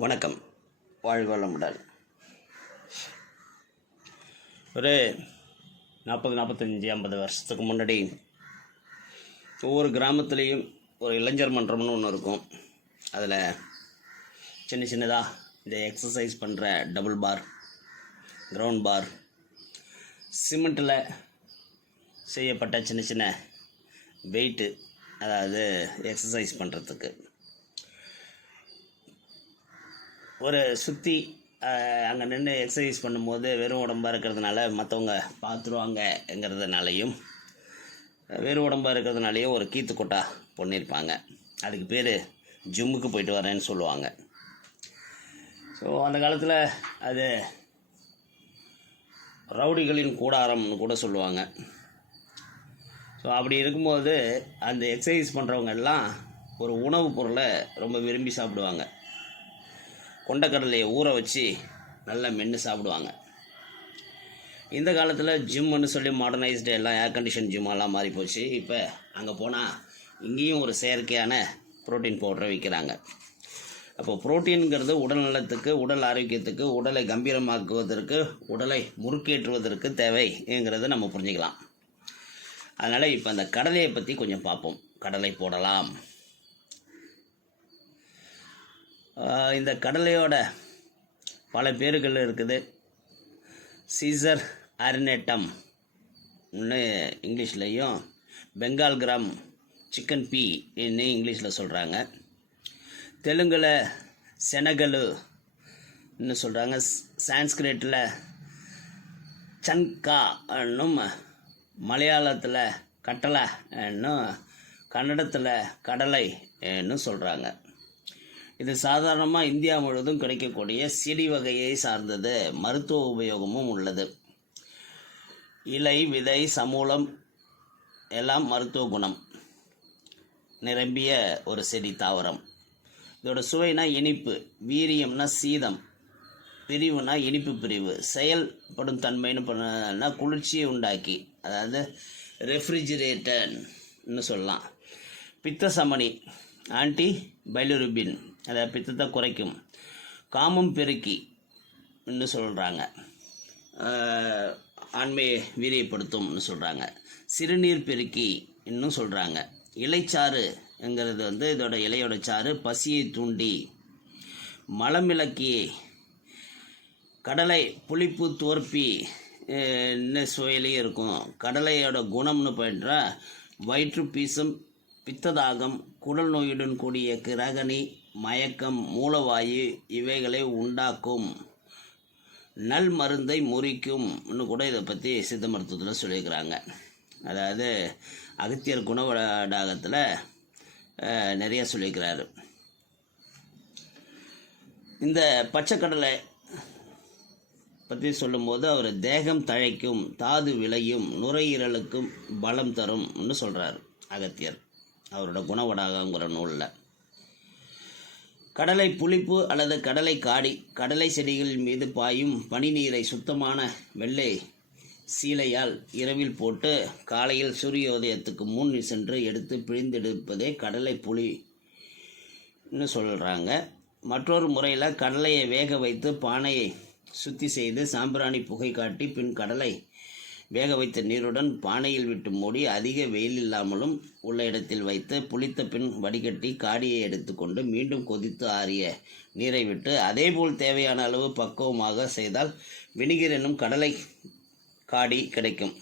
வணக்கம். வாழ்க வளமுடன். ஒரு 40-45-50 வருஷத்துக்கு முன்னாடி ஒவ்வொரு கிராமத்துலேயும் ஒரு இளைஞர் மன்றம்னு ஒன்று இருக்கும். அதில் சின்னதாக இந்த எக்ஸசைஸ் பண்ணுற டபுள் பார், கிரவுண்ட் பார், சிமெண்ட்டில் செய்யப்பட்ட சின்ன வெயிட்டு, அதாவது எக்ஸசைஸ் பண்ணுறதுக்கு ஒரு சுற்றி அங்கே நின்று எக்ஸசைஸ் பண்ணும்போது வெறும் உடம்பாக இருக்கிறதுனால மற்றவங்க பார்த்துருவாங்கங்கிறதுனாலையும், வெறும் உடம்பாக இருக்கிறதுனாலையும் ஒரு கீத்து கொட்டா பண்ணியிருப்பாங்க. அதுக்கு பேர் ஜிம்முக்கு போயிட்டு வரேன்னு சொல்லுவாங்க. ஸோ அந்த காலத்தில் அது ரவுடிகளின் கூடாரம்னு கூட சொல்லுவாங்க. ஸோ அப்படி இருக்கும்போது அந்த எக்ஸசைஸ் பண்ணுறவங்க எல்லாம் ஒரு உணவுப் பொருளை ரொம்ப விரும்பி சாப்பிடுவாங்க. கொண்டக்கடலையை ஊற வச்சு நல்லா மென்று சாப்பிடுவாங்க. இந்த காலத்தில் ஜிம்முன்னு சொல்லி மாடர்னைஸ்டு எல்லாம் ஏர் கண்டிஷன் ஜிம்மெல்லாம் மாறி போச்சு. இப்போ அங்கே போனால் இங்கேயும் ஒரு செயற்கையான புரோட்டீன் பவுடரை விற்கிறாங்க. அப்போ புரோட்டீன்கிறது உடல் நலத்துக்கு, உடல் ஆரோக்கியத்துக்கு, உடலை கம்பீரமாக்குவதற்கு, உடலை முறுக்கேற்றுவதற்கு தேவைங்கிறத நம்ம புரிஞ்சுக்கலாம். அதனால் இப்போ அந்த கடலையை பற்றி கொஞ்சம் பார்ப்போம். கடலை போடலாம். இந்த கடலையோட பல பேர்கள் இருக்குது. சீசர் அரினேட்டம் இங்கிலீஷ்லேயும், பெங்கால் கிராம், சிக்கன் பீ இங்கிலீஷில் சொல்கிறாங்க. தெலுங்கில் செனகலுன்னு சொல்கிறாங்க. சான்ஸ்கிரிட்டில் சன்கான்னும், மலையாளத்தில் கட்டளை என்னும், கன்னடத்தில் கடலை என்னும் சொல்கிறாங்க. இது சாதாரணமாக இந்தியா முழுவதும் கிடைக்கக்கூடிய செடி வகையை சார்ந்தது. மருத்துவ உபயோகமும் உள்ளது. இலை, விதை, சமூலம் எல்லாம் மருத்துவ குணம் நிரம்பிய ஒரு செடி தாவரம். இதோட சுவைனா இனிப்பு, வீரியம்னா சீதம், பிரிவுனா இனிப்பு பிரிவு, செயல்படும் தன்மைன்னு பண்ணா குளிர்ச்சியை உண்டாக்கி, அதாவது ரெஃப்ரிஜிரேட்டர்னு சொல்லலாம். பித்த சமனி, ஆன்டி பைலிருபின், அதை பித்தத்தை குறைக்கும். காமம் பெருக்கி இன்னும் சொல்கிறாங்க. ஆண்மையை வீரியப்படுத்தும்னு சொல்கிறாங்க. சிறுநீர் பெருக்கி இன்னும் சொல்கிறாங்க. இலைச்சாறுங்கிறது இதோட இலையோட சாறு பசியை தூண்டி மலமிளக்கி, கடலை புளிப்பு தோற்பி சுவையிலையும் இருக்கும். கடலையோட குணம்னு போயிட்டா வயிற்று பீசம், பித்ததாகம், குடல் நோயுடன் கூடிய கிரகணி, மயக்கம், மூலவாயு இவைகளை உண்டாக்கும். நல் மருந்தை முறிக்கும்னு கூட இதை பற்றி சித்த மருத்துவத்தில் சொல்லியிருக்கிறாங்க. அதாவது அகத்தியர் குணவடாகத்தில் நிறைய சொல்லியிருக்கிறாரு. இந்த பச்சைக்கடலை பற்றி சொல்லும்போது அவர் தேகம் தழைக்கும், தாது விளையும், நுரையீரலுக்கும் பலம் தரும்னு சொல்கிறார் அகத்தியர் அவரோட குணவடாகங்கிற நூலில். கடலை புளிப்பு அல்லது கடலை காடி, கடலை செடிகள் மீது பாயும் பனி நீரை சுத்தமான வெள்ளை சீலையால் இரவில் போட்டு காலையில் சூரியோதயத்துக்கு முன் சென்று எடுத்து பிழிந்தெடுப்பதே கடலை புளின்னு சொல்கிறாங்க. மற்றொரு முறையில் கடலையை வேக வைத்து பானையை சுத்தி செய்து சாம்பிராணி புகை காட்டி பின் கடலை வேக வைத்த நீருடன் பானையில் விட்டு மூடி அதிக வெயில் இல்லாமலும் உள்ள இடத்தில் வைத்து புளித்த பின் வடிகட்டி காடியை எடுத்துக்கொண்டு மீண்டும் கொதித்து ஆறிய நீரை விட்டு அதேபோல் தேவையான அளவு பக்குவமாக செய்தால் வினிகர் என்னும் கடலை காடி கிடைக்கும்.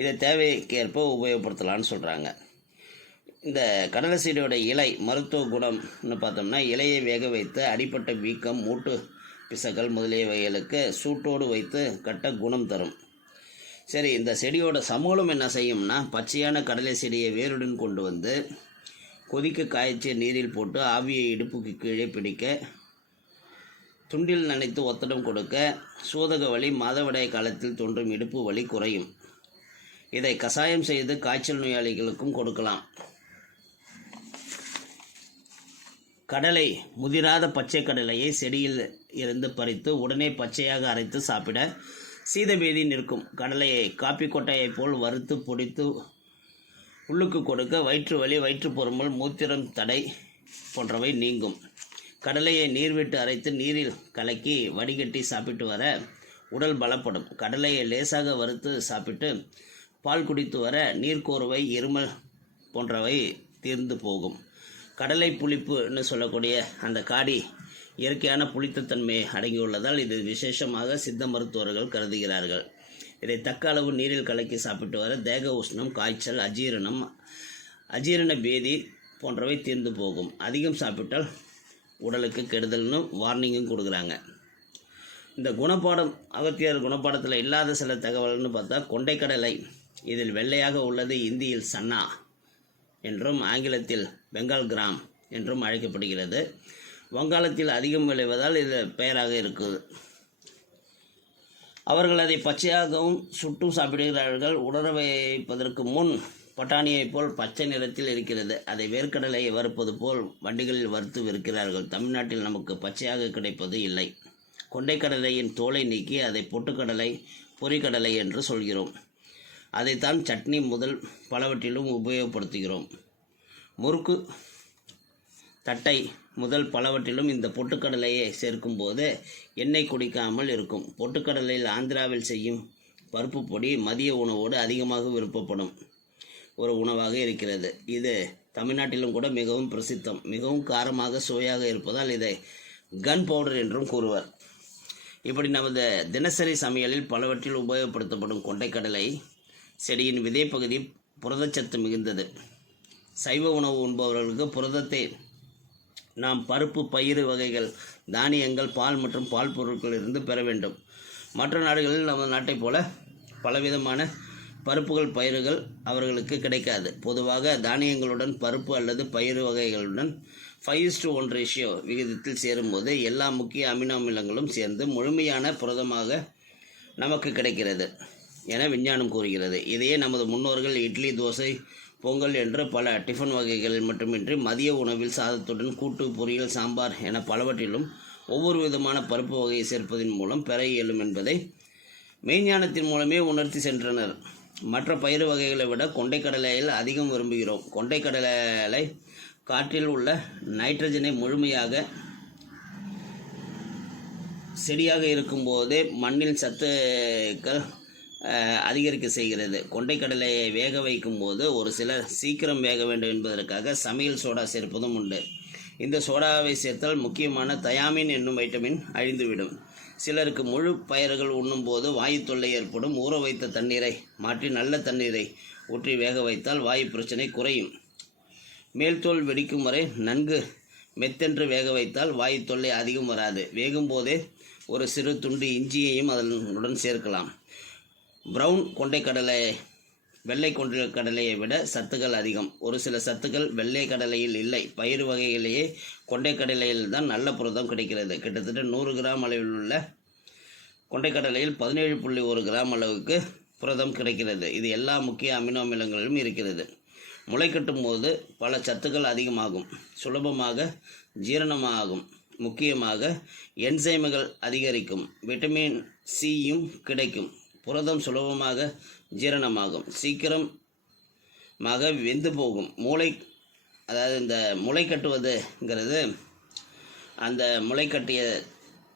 இதை தேவைக்கேற்ப உபயோகப்படுத்தலான்னு சொல்கிறாங்க. இந்த கடலை செடியோட இலை மருத்துவ குணம்னு பார்த்தோம்னா, இலையை வேக வைத்து அடிப்பட்ட வீக்கம், மூட்டு பிசகல் முதலியவைகளுக்கு சூட்டோடு வைத்து கட்ட குணம் தரும். சரி, இந்த செடியோட சமூலம் என்ன செய்யும்னா, பச்சையான கடலை செடியை வேருடன் கொண்டு வந்து கொதிக்க காய்ச்சிய நீரில் போட்டு ஆவியை இடுப்புக்கு கீழே பிடிக்க, துண்டில் நனைத்து ஒத்தடம் கொடுக்க, சூதக வலி, மாதவிடாய் காலத்தில் தோன்றும் இடுப்பு வலி குறையும். இதை கசாயம் செய்து காய்ச்சல் நோயாளிகளுக்கும் கொடுக்கலாம். கடலை முதிராத பச்சை கடலையை செடியில் இருந்து பறித்து உடனே பச்சையாக அரைத்து சாப்பிட சீதபேதி நிற்கும். கடலையை காப்பி கொட்டையை போல் வறுத்து பொடித்து உள்ளுக்கு கொடுக்க வயிற்று வலி, வயிற்று பொறுமல், மூத்திரம் தடை போன்றவை நீங்கும். கடலையை நீர் விட்டு அரைத்து நீரில் கலக்கி வடிகட்டி சாப்பிட்டு வர உடல் பலப்படும். கடலையை லேசாக வறுத்து சாப்பிட்டு பால் குடித்து வர நீர்க்கோர்வை, இருமல் போன்றவை தீர்ந்து போகும். கடலை புளிப்புன்னு சொல்லக்கூடிய அந்த காடி இயற்கையான புளித்தன்மையை அடங்கியுள்ளதால் இது விசேஷமாக சித்த மருத்துவர்கள் கருதுகிறார்கள். இதை தக்க அளவு நீரில் கலக்கி சாப்பிட்டு வர தேக உஷ்ணம், காய்ச்சல், அஜீரண பேதி போன்றவை தீர்ந்து போகும். அதிகம் சாப்பிட்டால் உடலுக்கு கெடுதல்னு வார்னிங்கும் கொடுக்குறாங்க. இந்த குணப்பாடம், அகத்தியர் குணப்பாடத்தில் இல்லாத சில தகவல்னு பார்த்தா, கொண்டைக்கடலை இதில் வெள்ளையாக உள்ளது இந்தியில் சன்னா என்றும் ஆங்கிலத்தில் பெங்கால் கிராம் என்றும் அழைக்கப்படுகிறது. வங்காளத்தில் அதிகம் விளைவதால் இது பெயராக இருக்குது. அவர்கள் அதை பச்சையாகவும் சுட்டும் சாப்பிடுகிறார்கள். உலர வைப்பதற்கு முன் பட்டாணியைப் போல் பச்சை நிறத்தில் இருக்கிறது. அதை வேர்க்கடலையை வறுப்பது போல் வண்டிகளில் வறுத்து விற்கிறார்கள். தமிழ்நாட்டில் நமக்கு பச்சையாக கிடைப்பது இல்லை. கொண்டைக்கடலையின் தோலை நீக்கி அதை பொட்டுக்கடலை, பொரிக்கடலை என்று சொல்கிறோம். அதைத்தான் சட்னி முதல் பலவற்றிலும் உபயோகப்படுத்துகிறோம். முறுக்கு, தட்டை முதல் பலவற்றிலும் இந்த பொட்டுக்கடலையை சேர்க்கும்போது எண்ணெய் குடிக்காமல் இருக்கும். பொட்டுக்கடலையில் ஆந்திராவில் செய்யும் பருப்பு பொடி மதிய உணவோடு அதிகமாக விருப்பப்படும் ஒரு உணவாக இருக்கிறது. இது தமிழ்நாட்டிலும் கூட மிகவும் பிரசித்தம். மிகவும் காரமாக சுவையாக இருப்பதால் இதை கன் பவுடர் என்றும் கூறுவர். இப்படி நமது தினசரி சமையலில் பலவற்றில் உபயோகப்படுத்தப்படும் கொண்டைக்கடலை செடியின் விதைப்பகுதி புரதச்சத்து மிகுந்தது. சைவ உணவு உண்பவர்களுக்கு புரதத்தை நாம் பருப்பு, பயிறு வகைகள், தானியங்கள், பால் மற்றும் பால் பொருட்களிலிருந்து பெற வேண்டும். மற்ற நாடுகளில் நமது நாட்டைப் போல பலவிதமான பருப்புகள், பயிர்கள் அவர்களுக்கு கிடைக்காது. பொதுவாக தானியங்களுடன் பருப்பு அல்லது பயிறு வகைகளுடன் 5:1 ரேஷியோ விகிதத்தில் சேரும்போது எல்லா முக்கிய அமினோ அமிலங்களும் சேர்ந்து முழுமையான புரதமாக நமக்கு கிடைக்கிறது என விஞ்ஞானம் கூறுகிறது. இதையே நமது முன்னோர்கள் இட்லி, தோசை, பொங்கல் என்று பல டிஃபன் வகைகளில் மட்டுமின்றி மதிய உணவில் சாதத்துடன் கூட்டு, பொரியல், சாம்பார் என பலவற்றிலும் ஒவ்வொரு விதமான பருப்பு வகையை சேர்ப்பதன் மூலம் பெற இயலும் என்பதை மெய்ஞானத்தின் மூலமே உணர்த்தி சென்றனர். மற்ற பயிறு வகைகளை விட கொண்டைக்கடலையில் அதிகம் விரும்புகிறோம். கொண்டைக்கடலை காற்றில் உள்ள நைட்ரஜனை முழுமையாக செடியாக இருக்கும்போதே மண்ணில் சத்துக்கள் அதிகரிக்க செய்கிறது. கொண்டைக்கடலையை வேக வைக்கும் போது ஒரு சிலர் சீக்கிரம் வேக வேண்டும் என்பதற்காக சமையல் சோடா சேர்ப்பதும் உண்டு. இந்த சோடாவை சேர்த்தால் முக்கியமான தயாமின் என்னும் வைட்டமின் அழிந்துவிடும். சிலருக்கு முழு பயிர்கள் உண்ணும் போது வாயு தொல்லை ஏற்படும். ஊற வைத்த தண்ணீரை மாற்றி நல்ல தண்ணீரை ஊற்றி வேக வைத்தால் வாயு பிரச்சனை குறையும். மேல்தோல் வெடிக்கும் வரை நன்கு மெத்தென்று வேக வைத்தால் வாயு தொல்லை அதிகம் வராது. வேகும் போதே ஒரு சிறு துண்டு இஞ்சியையும் அதனுடன் சேர்க்கலாம். பிரவுன் கொண்டைக்கடலை வெள்ளை கொண்டைக்கடலையை விட சத்துக்கள் அதிகம். ஒரு சில சத்துக்கள் வெள்ளை கடலையில் இல்லை. பயிறு வகையிலேயே கொண்டைக்கடலையில் தான் நல்ல புரதம் கிடைக்கிறது. கிட்டத்தட்ட 100 கிராம் அளவில் உள்ள கொண்டைக்கடலையில் 17.1 கிராம் அளவுக்கு புரதம் கிடைக்கிறது. இது எல்லா முக்கிய அமினோ அமிலங்களிலும் இருக்கிறது. முளை கட்டும் போது பல சத்துக்கள் அதிகமாகும். சுலபமாக ஜீரணமாகும். முக்கியமாக என்சைம்கள் அதிகரிக்கும். விட்டமின் சியும் கிடைக்கும். புரதம் சுலபமாக ஜீரணமாகும். சீக்கிரமாக வெந்து போகும். இந்த முளை கட்டுவதுங்கிறது அந்த முளை கட்டிய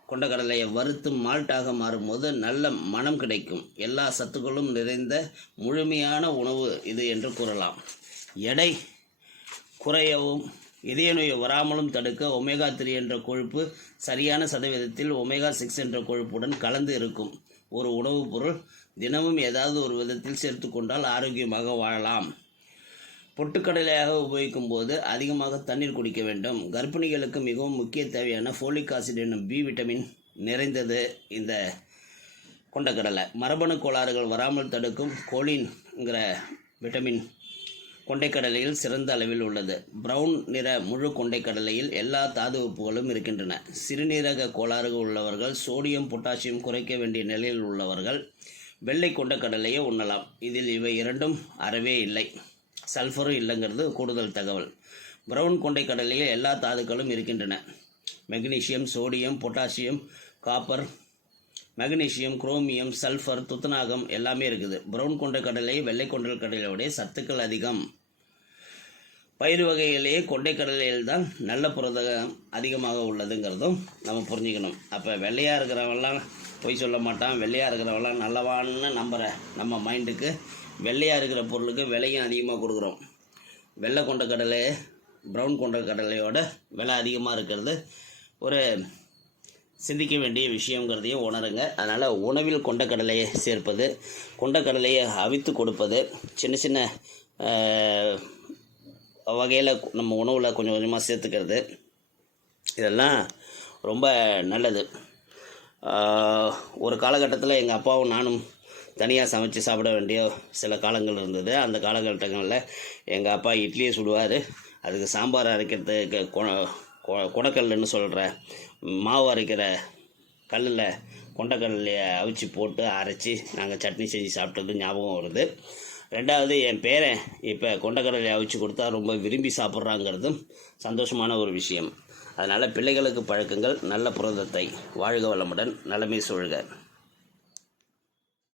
கொண்டைக்கடலையை வறுத்து மால்ட்டாக மாறும்போது நல்ல மனம் கிடைக்கும். எல்லா சத்துக்களும் நிறைந்த முழுமையான உணவு இது என்று கூறலாம். எடை குறையவும் இதய நோய் வராமலும் தடுக்க ஒமேகா 3 என்ற கொழுப்பு சரியான சதவீதத்தில் ஒமேகா 6 என்ற கொழுப்புடன் கலந்து இருக்கும் ஒரு உணவுப் பொருள் தினமும் ஏதாவது ஒரு விதத்தில் சேர்த்து கொண்டால் ஆரோக்கியமாக வாழலாம். பொட்டுக்கடலையாக உபயோகிக்கும் போது அதிகமாக தண்ணீர் குடிக்க வேண்டும். கர்ப்பிணிகளுக்கு மிகவும் முக்கிய தேவையான ஃபோலிக் ஆசிட் என்னும் பி விட்டமின் நிறைந்தது இந்த கொண்டைக்கடலை. மரபணு கோளாறுகள் வராமல் தடுக்கும் கோலின்கிற விட்டமின் கொண்டைக்கடலையில் சிறந்த அளவில் உள்ளது. பிரவுன் நிற முழு கொண்டைக்கடலையில் எல்லா தாது உப்புகளும் இருக்கின்றன. சிறுநீரக கோளாறுகள் உள்ளவர்கள், சோடியம் பொட்டாசியம் குறைக்க வேண்டிய நிலையில் உள்ளவர்கள் வெள்ளை கொண்டைக்கடலையை உண்ணலாம். இதில் இவை இரண்டும் அறவே இல்லை. சல்ஃபரும் இல்லைங்கிறது கூடுதல் தகவல். பிரவுன் கொண்டைக்கடலையில் எல்லா தாதுக்களும் இருக்கின்றன. Magnesium, sodium, potassium, copper, magnesium, chromium, sulphur, துத்தநாகம் எல்லாமே இருக்குது. பிரவுன் கொண்டைக்கடலை வெள்ளை கொண்டைக்கடலையோடைய சத்துக்கள் அதிகம். பயிர் வகைகளிலேயே கொண்டைக்கடலையில் தான் நல்ல புரதம் அதிகமாக உள்ளதுங்கிறதும் நம்ம புரிஞ்சுக்கணும். அப்போ வெள்ளையாக இருக்கிறவெல்லாம் பொய் சொல்ல மாட்டான், வெள்ளையாக இருக்கிறவெல்லாம் நல்லவான்னு நம்புகிற நம்ம மைண்டுக்கு வெள்ளையாக இருக்கிற பொருளுக்கு விலையும் அதிகமாக கொடுக்குறோம். வெள்ளை கொண்டைக்கடலை ப்ரௌன் கொண்டைக்கடலையோட விலை அதிகமாக இருக்கிறது ஒரு சிந்திக்க வேண்டிய விஷயங்கிறதையும் உணருங்க. அதனால் உணவில் கொண்டைக்கடலையை சேர்ப்பது, கொண்டைக்கடலையை அவித்து கொடுப்பது, சின்ன சின்ன வகையில் நம்ம உணவில் கொஞ்சம் கொஞ்சமாக சேர்த்துக்கிறது, இதெல்லாம் ரொம்ப நல்லது. ஒரு காலகட்டத்தில் எங்கள் அப்பாவும் நானும் தனியாக சமைச்சு சாப்பிட வேண்டிய சில காலங்கள் இருந்தது. அந்த காலகட்டங்களில் எங்கள் அப்பா இட்லியை சுடுவார், அதுக்கு சாம்பார் அரைக்கிறதுக்கு கொடைக்கல்லுன்னு சொல்கிற மாவு அரைக்கிற கல்லில் கொண்டைக்கடலையை அவிச்சு போட்டு அரைச்சி நாங்கள் சட்னி செஞ்சு சாப்பிட்டது ஞாபகம் வருது. ரெண்டாவது, என் பேரன் இப்போ கொண்டைக்கடலையை அவிச்சு கொடுத்தா ரொம்ப விரும்பி சாப்பிட்றாங்கிறதும் சந்தோஷமான ஒரு விஷயம். அதனால் பிள்ளைகளுக்கு பழக்கங்கள் நல்ல புரதத்தை. வாழ்க வளமுடன், நலமே சூழ்க.